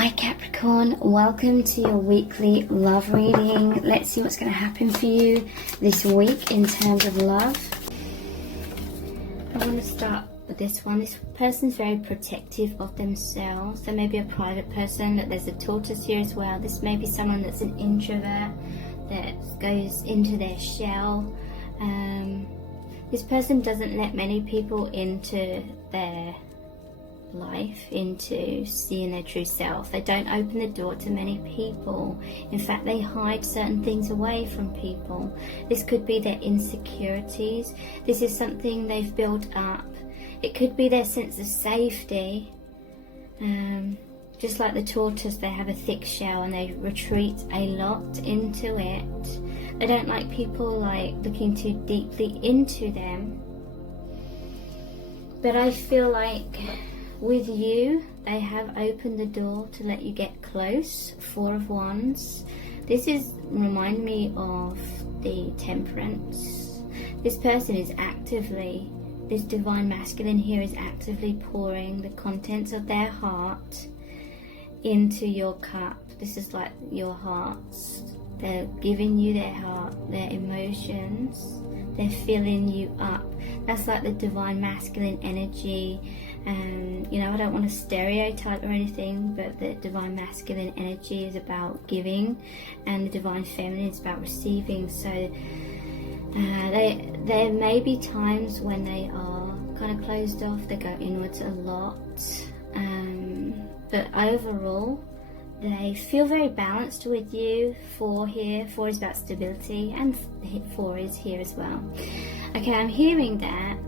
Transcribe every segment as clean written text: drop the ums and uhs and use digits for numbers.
Hi Capricorn, welcome to your weekly love reading. Let's see what's going to happen for you this week in terms of love. I want to start with this one. This person's very protective of themselves. There may be a private person, but there's a tortoise here as well. This may be someone that's an introvert that goes into their shell. This person doesn't let many people into their life, into seeing their true self. They don't open the door to many people. In fact, they hide certain things away from people. This could be their insecurities. This is something they've built up. It could be their sense of safety. Just like the tortoise, they have a thick shell and they retreat a lot into it. They don't like people looking too deeply into them. But I feel like with you, they have opened the door to let you get close. Four of Wands. This remind me of the Temperance. This person is actively, this divine masculine here is actively pouring the contents of their heart into your cup. This is like your hearts. They're giving you their heart, their emotions. They're filling you up. That's like the divine masculine energy. I don't want to stereotype or anything, but the divine masculine energy is about giving and the divine feminine is about receiving. So there may be times when they are kind of closed off, they go inwards a lot, but overall they feel very balanced with you. Four here, four is about stability, and four is here as well. Okay, I'm hearing that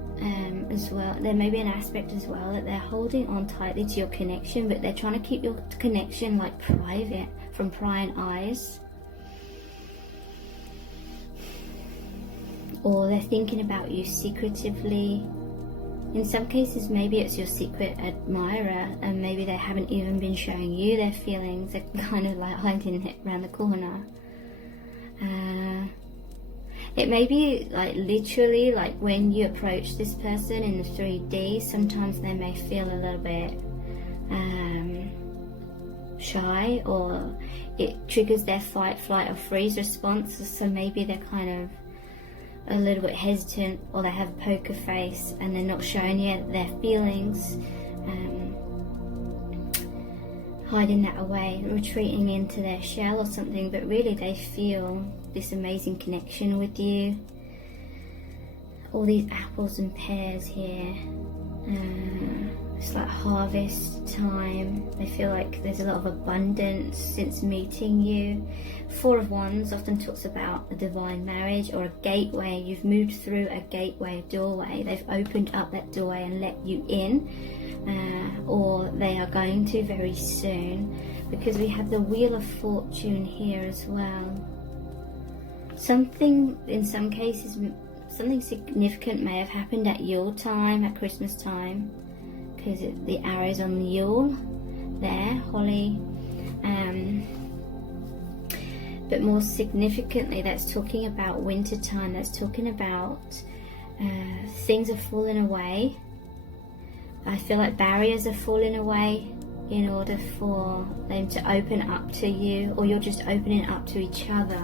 as well. There may be an aspect as well that they're holding on tightly to your connection, but they're trying to keep your connection private from prying eyes. Or they're thinking about you secretively. In some cases, maybe it's your secret admirer, and maybe they haven't even been showing you their feelings. They're kind of hiding it around the corner. It may be literally when you approach this person in the 3D, sometimes they may feel a little bit shy, or it triggers their fight, flight or freeze response. So maybe they're kind of a little bit hesitant, or they have a poker face and they're not showing yet their feelings, hiding that away, retreating into their shell or something, but really they feel this amazing connection with you. All these apples and pears here, it's like harvest time. They feel like there's a lot of abundance since meeting you. Four of Wands often talks about a divine marriage or a gateway. You've moved through a gateway, a doorway. They've opened up that doorway and let you in, or they are going to very soon, because we have the Wheel of Fortune here as well. Something, in some cases, something significant may have happened at Yule time, at Christmas time, because the arrow's on the Yule there, holly. But more significantly, that's talking about winter time. That's talking about things are falling away. I feel like barriers are falling away in order for them to open up to you, or you're just opening up to each other.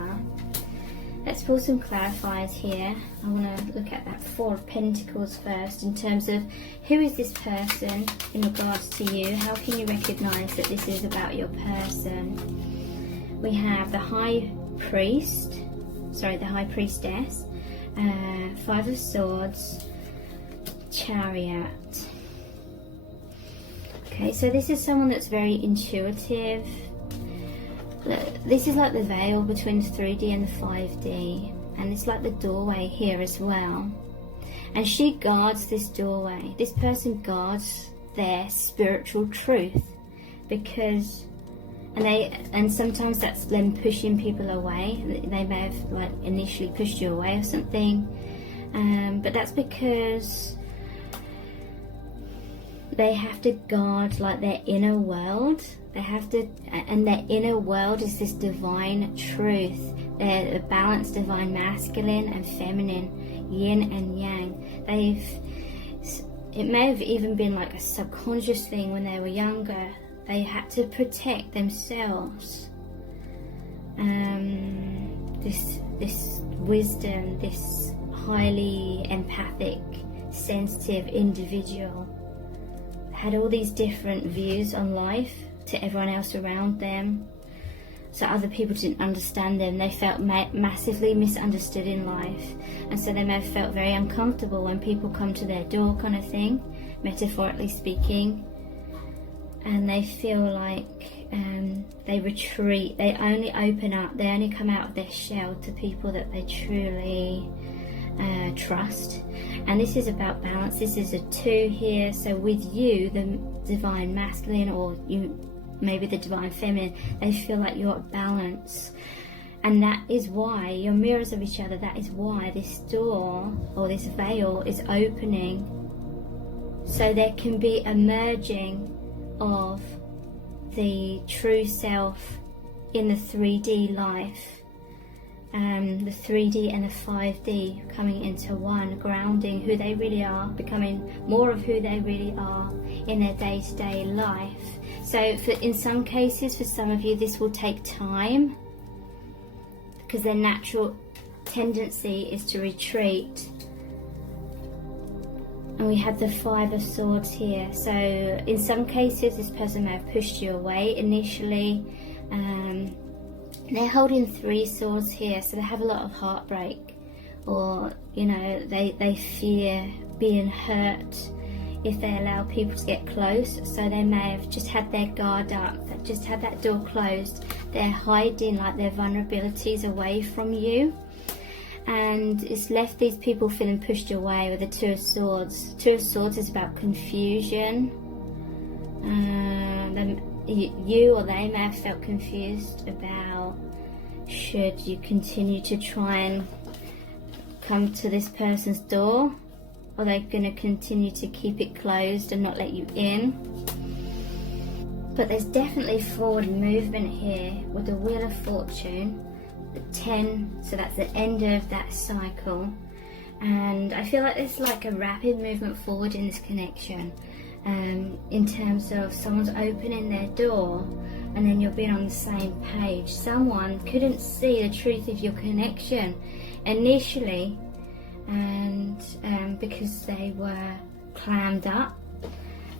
Let's pull some clarifiers here. I want to look at that Four of Pentacles first, in terms of who is this person in regards to you. How can you recognize that this is about your person? We have the High Priestess, Five of Swords, Chariot. Okay, so this is someone that's very intuitive. This is like the veil between the 3D and the 5D, and it's like the doorway here as well. And she guards this doorway. This person guards their spiritual truth, because and sometimes that's them pushing people away. They may have initially pushed you away or something, but that's because they have to guard their inner world. They have to, and their inner world is this divine truth. They're the balanced divine masculine and feminine, yin and yang. It may have even been a subconscious thing when they were younger, they had to protect themselves. This wisdom, this highly empathic, sensitive individual had all these different views on life to everyone else around them. So other people didn't understand them. They felt massively misunderstood in life, and so they may have felt very uncomfortable when people come to their door, kind of thing, metaphorically speaking. And they feel like they retreat. They only open up. They only come out of their shell to people that they truly trust. And this is about balance. This is a 2 here. So with you, the divine masculine, or you, maybe the divine feminine, they feel like you're at balance. And that is why you're mirrors of each other. That is why this door or this veil is opening. So there can be a merging of the true self in the 3D life. The 3D and the 5D coming into one, grounding who they really are, becoming more of who they really are in their day-to-day life. So in some cases, for some of you, this will take time, because their natural tendency is to retreat. And we have the 5 of Swords here. So in some cases, this person may have pushed you away initially. They're holding 3 swords here, so they have a lot of heartbreak, or you know, they fear being hurt if they allow people to get close. So they may have just had their guard up, just had that door closed. They're hiding like their vulnerabilities away from you, and it's left these people feeling pushed away with the 2 of Swords. 2 of Swords is about confusion. You or they may have felt confused about, should you continue to try and come to this person's door, or are they going to continue to keep it closed and not let you in? But there's definitely forward movement here with the Wheel of Fortune, the 10, so that's the end of that cycle. And I feel like there's like a rapid movement forward in this connection. In terms of someone's opening their door and then you're being on the same page. Someone couldn't see the truth of your connection initially, and because they were clammed up,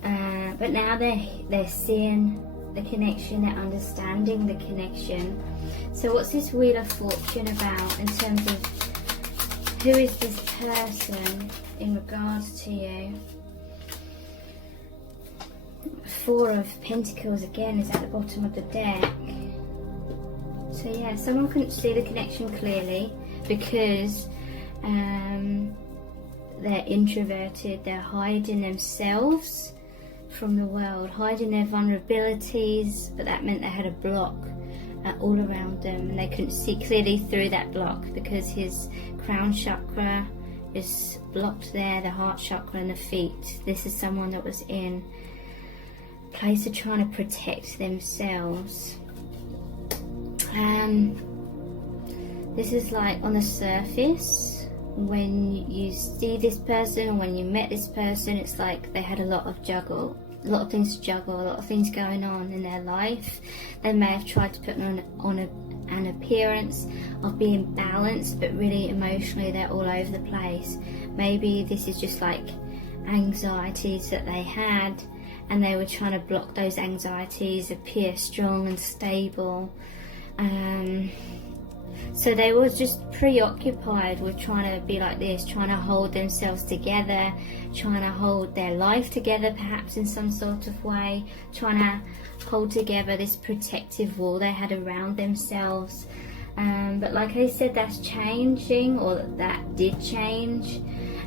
but now they're seeing the connection, they're understanding the connection. So what's this Wheel of Fortune about in terms of who is this person in regards to you? 4 of Pentacles again is at the bottom of the deck. So yeah, someone couldn't see the connection clearly because they're introverted, they're hiding themselves from the world, hiding their vulnerabilities, but that meant they had a block all around them, and they couldn't see clearly through that block because his crown chakra is blocked there, the heart chakra and the feet. This is someone that was in place of trying to protect themselves. This is like on the surface, when you see this person or when you met this person, it's like they had a lot of things to juggle, a lot of things going on in their life. They may have tried to put on an appearance of being balanced, but really emotionally they're all over the place. Maybe this is just like anxieties that they had, and they were trying to block those anxieties, appear strong and stable. So they were just preoccupied with trying to be like this, trying to hold themselves together, trying to hold their life together perhaps in some sort of way, trying to hold together this protective wall they had around themselves. But like I said, that's changing, or that did change,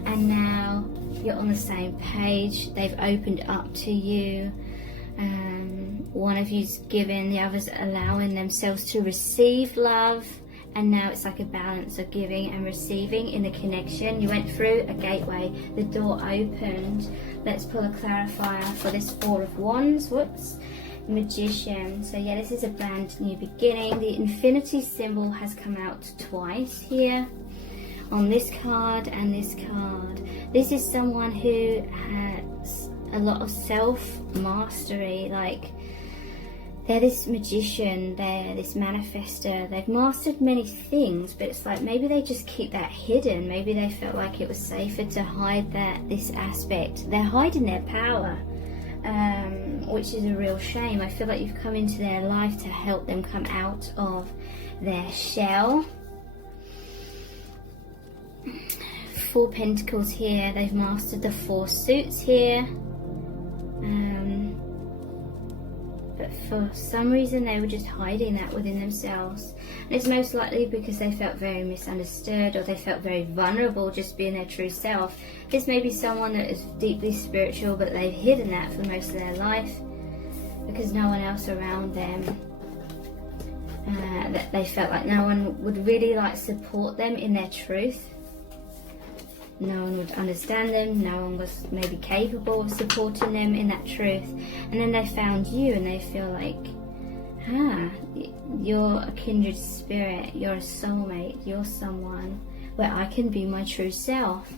and now you're on the same page. They've opened up to you. One of you's giving, the other's allowing themselves to receive love, and now it's like a balance of giving and receiving in the connection. You went through a gateway, the door opened. Let's pull a clarifier for this 4 of Wands. Whoops. Magician. So yeah, this is a brand new beginning. The infinity symbol has come out twice here on this card and this card. This is someone who has a lot of self-mastery, like they're this magician, they're this manifester, they've mastered many things, but it's like maybe they just keep that hidden. Maybe they felt like it was safer to hide this aspect. They're hiding their power, which is a real shame. I feel like you've come into their life to help them come out of their shell. 4 Pentacles here, they've mastered the 4 suits here. But for some reason they were just hiding that within themselves. And it's most likely because they felt very misunderstood, or they felt very vulnerable just being their true self. This may be someone that is deeply spiritual, but they've hidden that for most of their life because no one else around them, that they felt like no one would really like support them in their truth. No one would understand them, no one was maybe capable of supporting them in that truth. And then they found you and they feel like, you're a kindred spirit, you're a soulmate, you're someone where I can be my true self.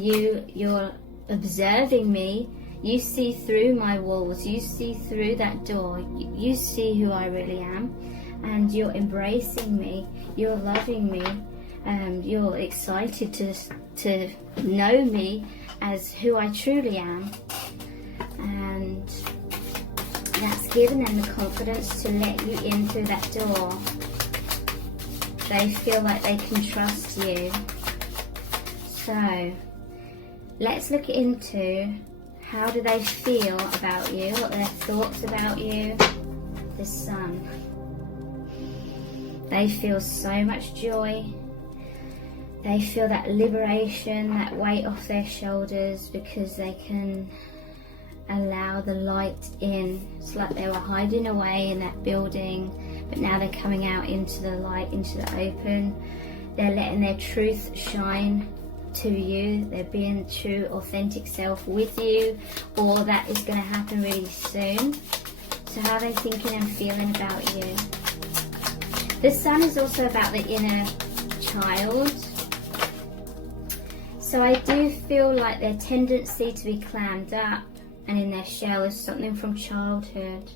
You're observing me, you see through my walls, you see through that door, you see who I really am, and you're embracing me, you're loving me. You're excited to know me as who I truly am, and that's given them the confidence to let you in through that door. They feel like they can trust you. So let's look into how do they feel about you, what are their thoughts about you. The Sun. They feel so much joy. They feel that liberation, that weight off their shoulders, because they can allow the light in. It's like they were hiding away in that building, but now they're coming out into the light, into the open. They're letting their truth shine to you. They're being true, authentic self with you, or that is going to happen really soon. So how are they thinking and feeling about you? The Sun is also about the inner child. So I do feel like their tendency to be clammed up and in their shell is something from childhood.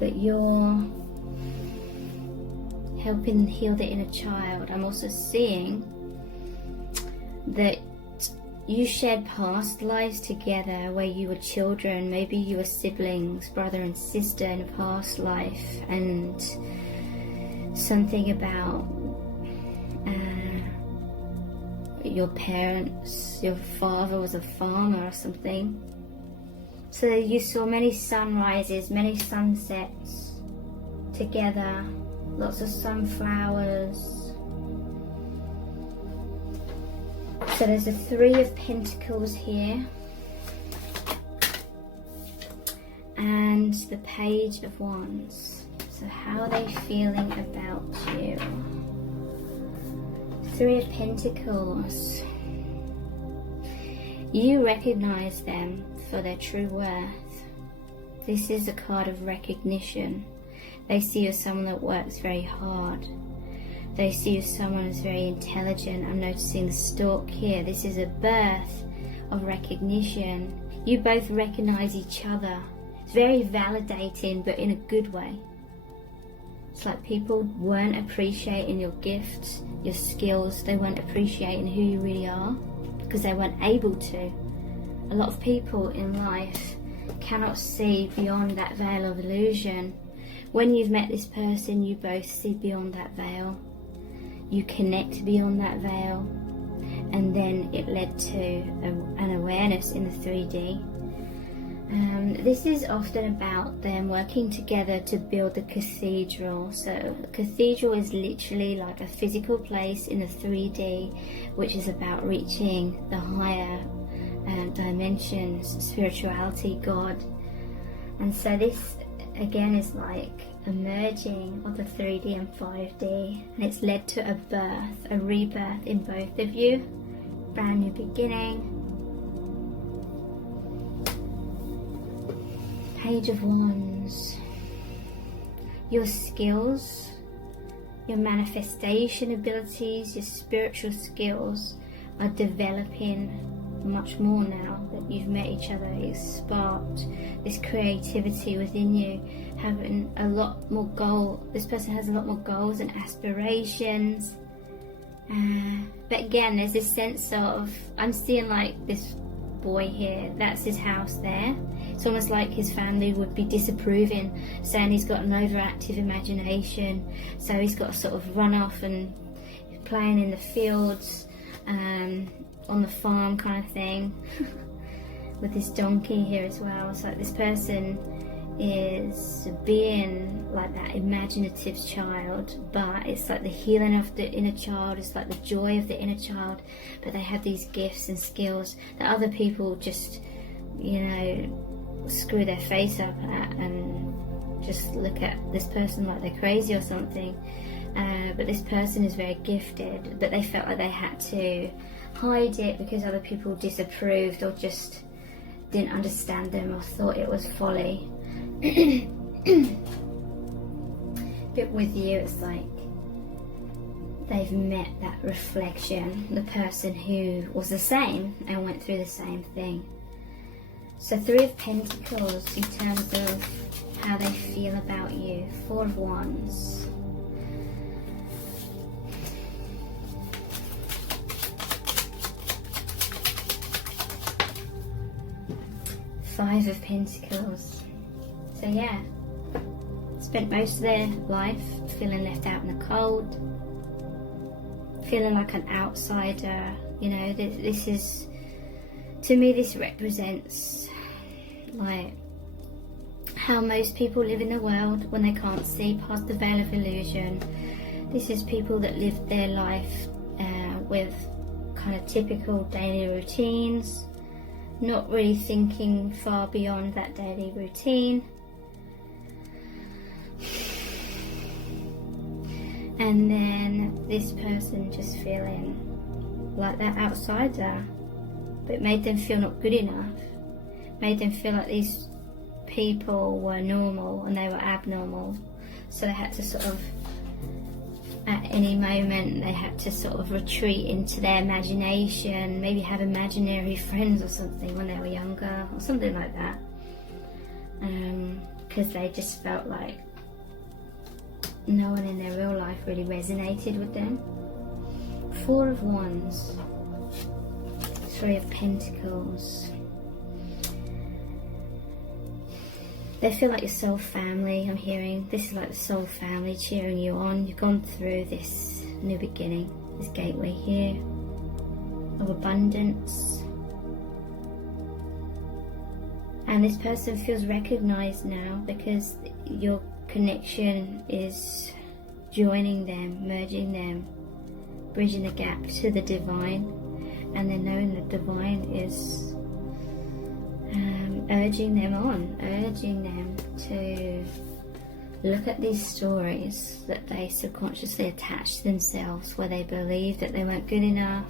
But you're helping heal the inner child. I'm also seeing that you shared past lives together where you were children. Maybe you were siblings, brother and sister in a past life, and something about your parents, your father was a farmer or something. So you saw many sunrises, many sunsets together, lots of sunflowers. So there's a 3 of Pentacles here, and the Page of Wands. So how are they feeling about you? 3 of Pentacles. You recognize them for their true worth. This is a card of recognition. They see you as someone that works very hard. They see you as someone who's very intelligent. I'm noticing the stork here. This is a birth of recognition. You both recognize each other. It's very validating, but in a good way. It's like people weren't appreciating your gifts, your skills. They weren't appreciating who you really are because they weren't able to. A lot of people in life cannot see beyond that veil of illusion. When you've met this person, you both see beyond that veil. You connect beyond that veil, and then it led to an awareness in the 3D. This is often about them working together to build the cathedral. So the cathedral is literally like a physical place in the 3D, which is about reaching the higher dimensions, spirituality, God. And so this again is like a merging of the 3D and 5D, and it's led to a birth, a rebirth in both of you, brand new beginning. Page of Wands. Your skills, your manifestation abilities, your spiritual skills are developing much more now that you've met each other. It's sparked this creativity within you, having a lot more this person has a lot more goals and aspirations. But again, there's this sense of, I'm seeing like this boy here, that's his house there. It's almost like his family would be disapproving, saying he's got an overactive imagination, so he's got to sort of run off and playing in the fields, on the farm kind of thing. With this donkey here as well. It's like this person is being like that imaginative child, but it's like the healing of the inner child, it's like the joy of the inner child, but they have these gifts and skills that other people just, you know, screw their face up at and just look at this person like they're crazy or something. But this person is very gifted, but they felt like they had to hide it because other people disapproved or just didn't understand them or thought it was folly. But with you, it's like they've met that reflection, the person who was the same and went through the same thing. So 3 of Pentacles in terms of how they feel about you. 4 of Wands. Five of Pentacles. So yeah, spent most of their life feeling left out in the cold, feeling like an outsider. You know, this is, to me, this represents like how most people live in the world when they can't see past the veil of illusion. This is people that live their life with kind of typical daily routines, not really thinking far beyond that daily routine. And then this person just feeling like that outsider, but it made them feel not good enough, made them feel like these people were normal and they were abnormal, so they had to sort of, at any moment, they had to sort of retreat into their imagination, maybe have imaginary friends or something when they were younger, or something like that, because they just felt like no one in their real life really resonated with them. 4 of Wands, 3 of Pentacles. They feel like your soul family, I'm hearing. This is like the soul family cheering you on. You've gone through this new beginning, this gateway here of abundance. And this person feels recognized now because your connection is joining them, merging them, bridging the gap to the divine. And they're knowing the divine is urging them on, urging them to look at these stories that they subconsciously attach to themselves, where they believe that they weren't good enough.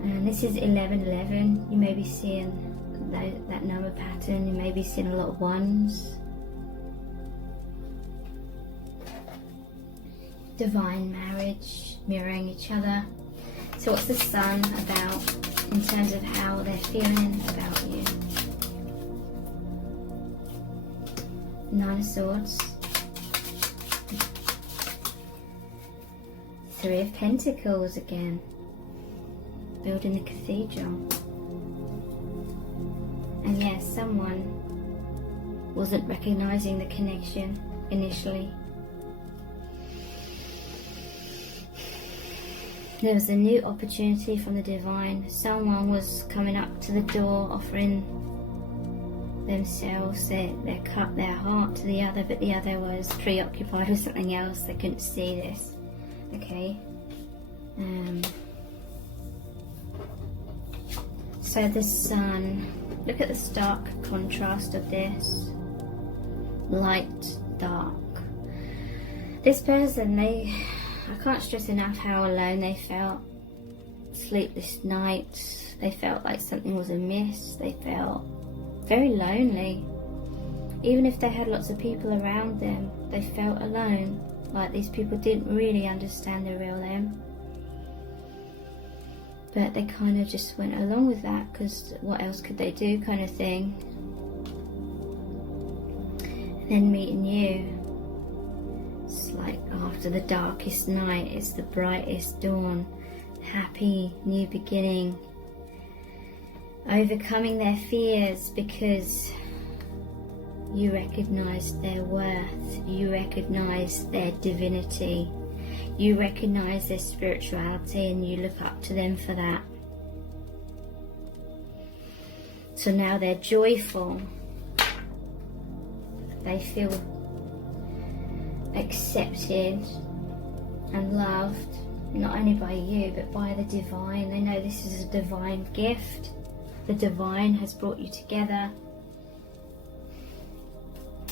And this is 1111. You may be seeing that number pattern. You may be seeing a lot of ones. Divine marriage, mirroring each other. So what's the Sun about in terms of how they're feeling about you? 9 of Swords. 3 of Pentacles again. Building the cathedral. And yes, someone wasn't recognizing the connection initially. There was a new opportunity from the divine. Someone was coming up to the door, offering themselves, their heart to the other, but the other was preoccupied with something else. They couldn't see this. Okay. So the Sun, look at the stark contrast of this. Light, dark. This person, I can't stress enough how alone they felt. Sleepless nights. They felt like something was amiss. They felt very lonely. Even if they had lots of people around them, they felt alone. Like these people didn't really understand the real them. But they kind of just went along with that, because what else could they do, kind of thing. then meeting you. It's like after the darkest night, it's the brightest dawn. Happy new beginning. Overcoming their fears because you recognize their worth. You recognize their divinity. You recognize their spirituality, and you look up to them for that. So now they're joyful. They feel accepted and loved, not only by you but by the divine. They know this is a divine gift. The divine has brought you together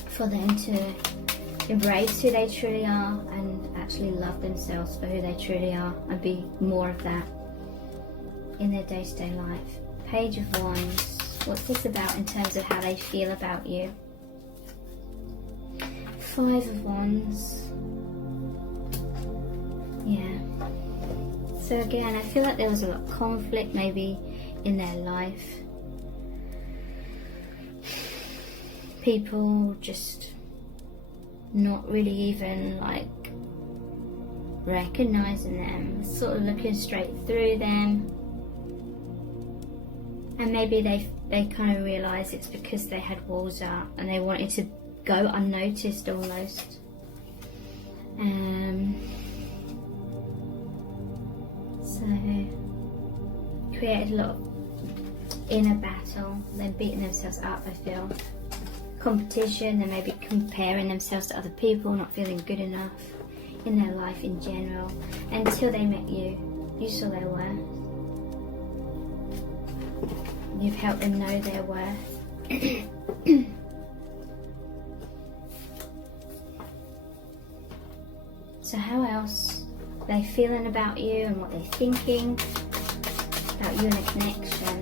for them to embrace who they truly are and actually love themselves for who they truly are, and be more of that in their day-to-day life. Page of Wands. What's this about in terms of how they feel about you? Five of Wands. Yeah. So again, I feel like there was a lot of conflict maybe in their life. People just not really even like recognizing them, sort of looking straight through them. And maybe they kind of realised it's because they had walls up and they wanted to go unnoticed almost. So created a lot of inner battle, then beating themselves up, I feel. Competition, they may be comparing themselves to other people, not feeling good enough in their life in general. Until they met you, you saw their worth. You've helped them know their worth. So how else are they feeling about you and what they're thinking about you and a connection?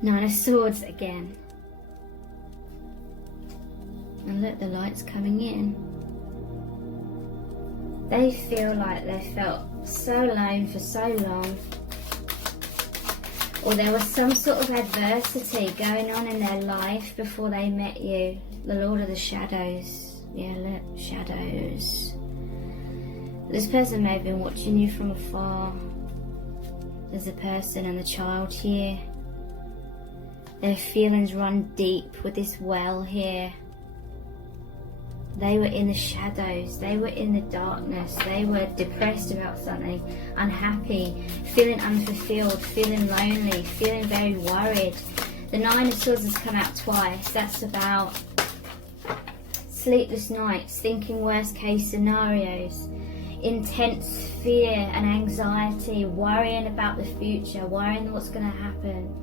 Nine of Swords again. And look, the light's coming in. They feel like they felt so alone for so long. Or there was some sort of adversity going on in their life before they met you. The Lord of the Shadows. Yeah, look, shadows. This person may have been watching you from afar. There's a person and the child here. Their feelings run deep with this well here. They were in the shadows, they were in the darkness, they were depressed about something, unhappy, feeling unfulfilled, feeling lonely, feeling very worried. The Nine of Swords has come out twice. That's about sleepless nights, thinking worst case scenarios, intense fear and anxiety, worrying about the future, worrying what's going to happen.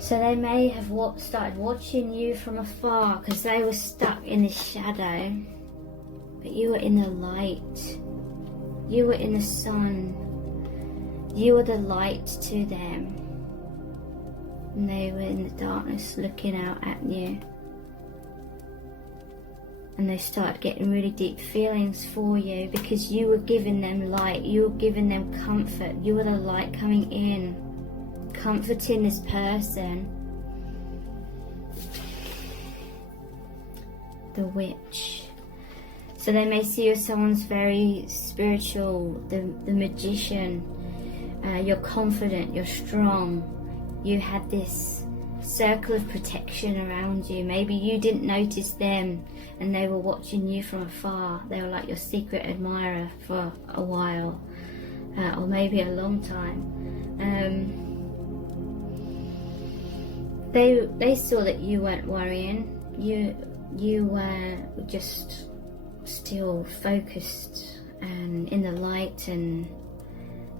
So they may have started watching you from afar because they were stuck in the shadow. But you were in the light. You were in the sun. You were the light to them. And they were in the darkness looking out at you. And they started getting really deep feelings for you because you were giving them light. You were giving them comfort. You were the light coming in, comforting this person. The Witch. So they may see you as someone's very spiritual, the magician. You're confident, you're strong. You had this circle of protection around you. Maybe you didn't notice them and they were watching you from afar. They were like your secret admirer for a while, or maybe a long time. They saw that you weren't worrying. You were just still focused and in the light, and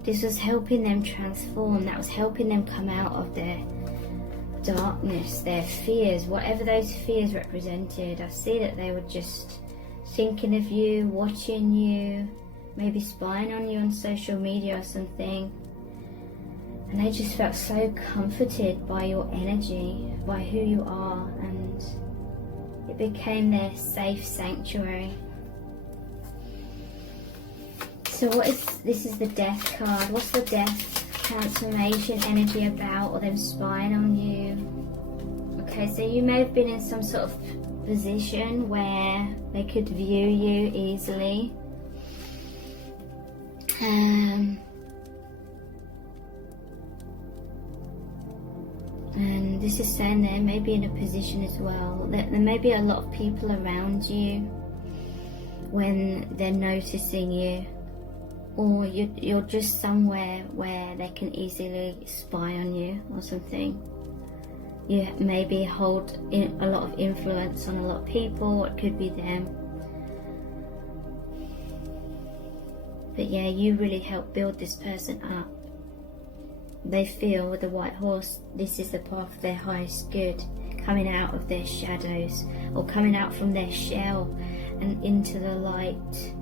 this was helping them transform. That was helping them come out of their darkness, their fears, whatever those fears represented. I see that they were just thinking of you, watching you, maybe spying on you on social media or something. And they just felt so comforted by your energy, by who you are, and it became their safe sanctuary. So this is the death card. What's the death transformation energy about, or them spying on you? Okay, so you may have been in some sort of position where they could view you easily. And this is saying they may be in a position as well that there may be a lot of people around you when they're noticing you, or you're just somewhere where they can easily spy on you or something. You maybe hold a lot of influence on a lot of people. It could be them. But yeah, you really help build this person up. They feel with the white horse, this is the path of their highest good, coming out of their shadows, or coming out from their shell and into the light.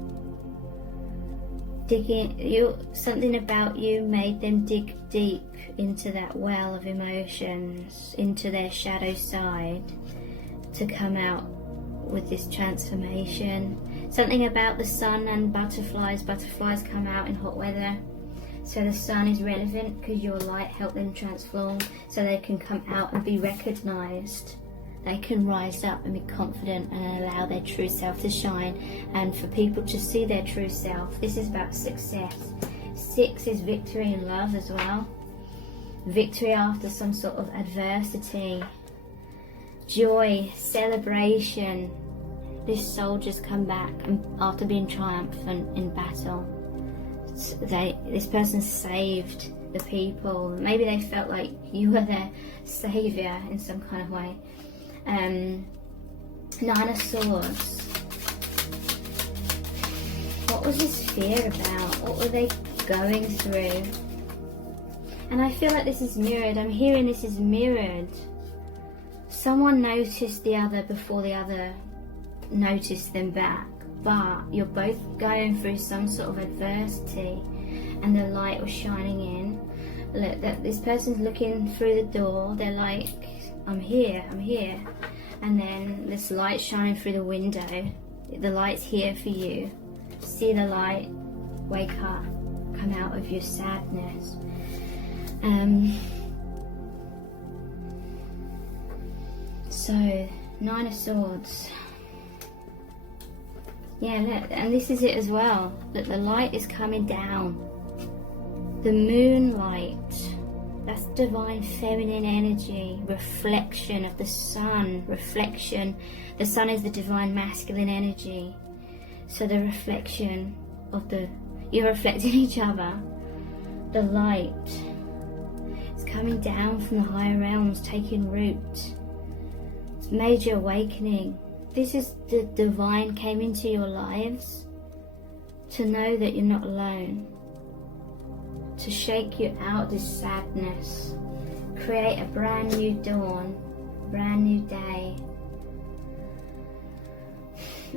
Something about you made them dig deep into that well of emotions, into their shadow side, to come out with this transformation. Something about the sun and butterflies. Butterflies come out in hot weather. So the sun is relevant because your light helped them transform, so they can come out and be recognized. They can rise up and be confident and allow their true self to shine, and for people to see their true self. This is about success. 6 is victory in love as well. Victory after some sort of adversity. Joy, celebration. These soldiers come back after being triumphant in battle. This person saved the people. Maybe they felt like you were their savior in some kind of way. 9 of Swords. What was this fear about? What were they going through? And I feel like this is mirrored. I'm hearing this is mirrored. Someone noticed the other before the other noticed them back. But you're both going through some sort of adversity, and the light was shining in. Look, that this person's looking through the door. They're like, I'm here, I'm here. And then this light shining through the window. The light's here for you. See the light. Wake up. Come out of your sadness. So, 9 of Swords. Yeah, look, and this is it as well, that the light is coming down. The moonlight, that's divine feminine energy, reflection of the sun, reflection. The sun is the divine masculine energy. So the reflection of you're reflecting each other. The light is coming down from the higher realms, taking root. It's major awakening. This is the divine came into your lives to know that you're not alone, to shake you out this sadness, create a brand new dawn, brand new day.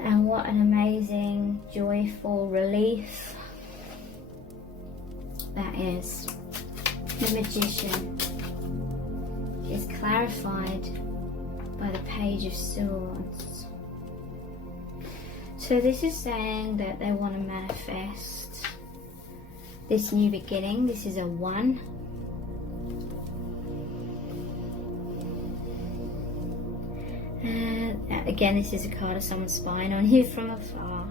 And what an amazing, joyful relief that is. The Magician is clarified by the Page of Swords. So this is saying that they want to manifest this new beginning. This is a 1. Again, this is a card of someone spying on you from afar.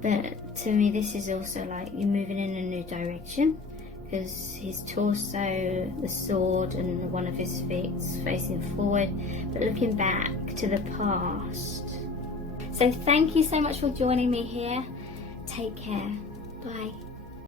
But to me, this is also like you're moving in a new direction, because his torso, the sword, and one of his feet facing forward, but looking back to the past. So thank you so much for joining me here. Take care. Bye.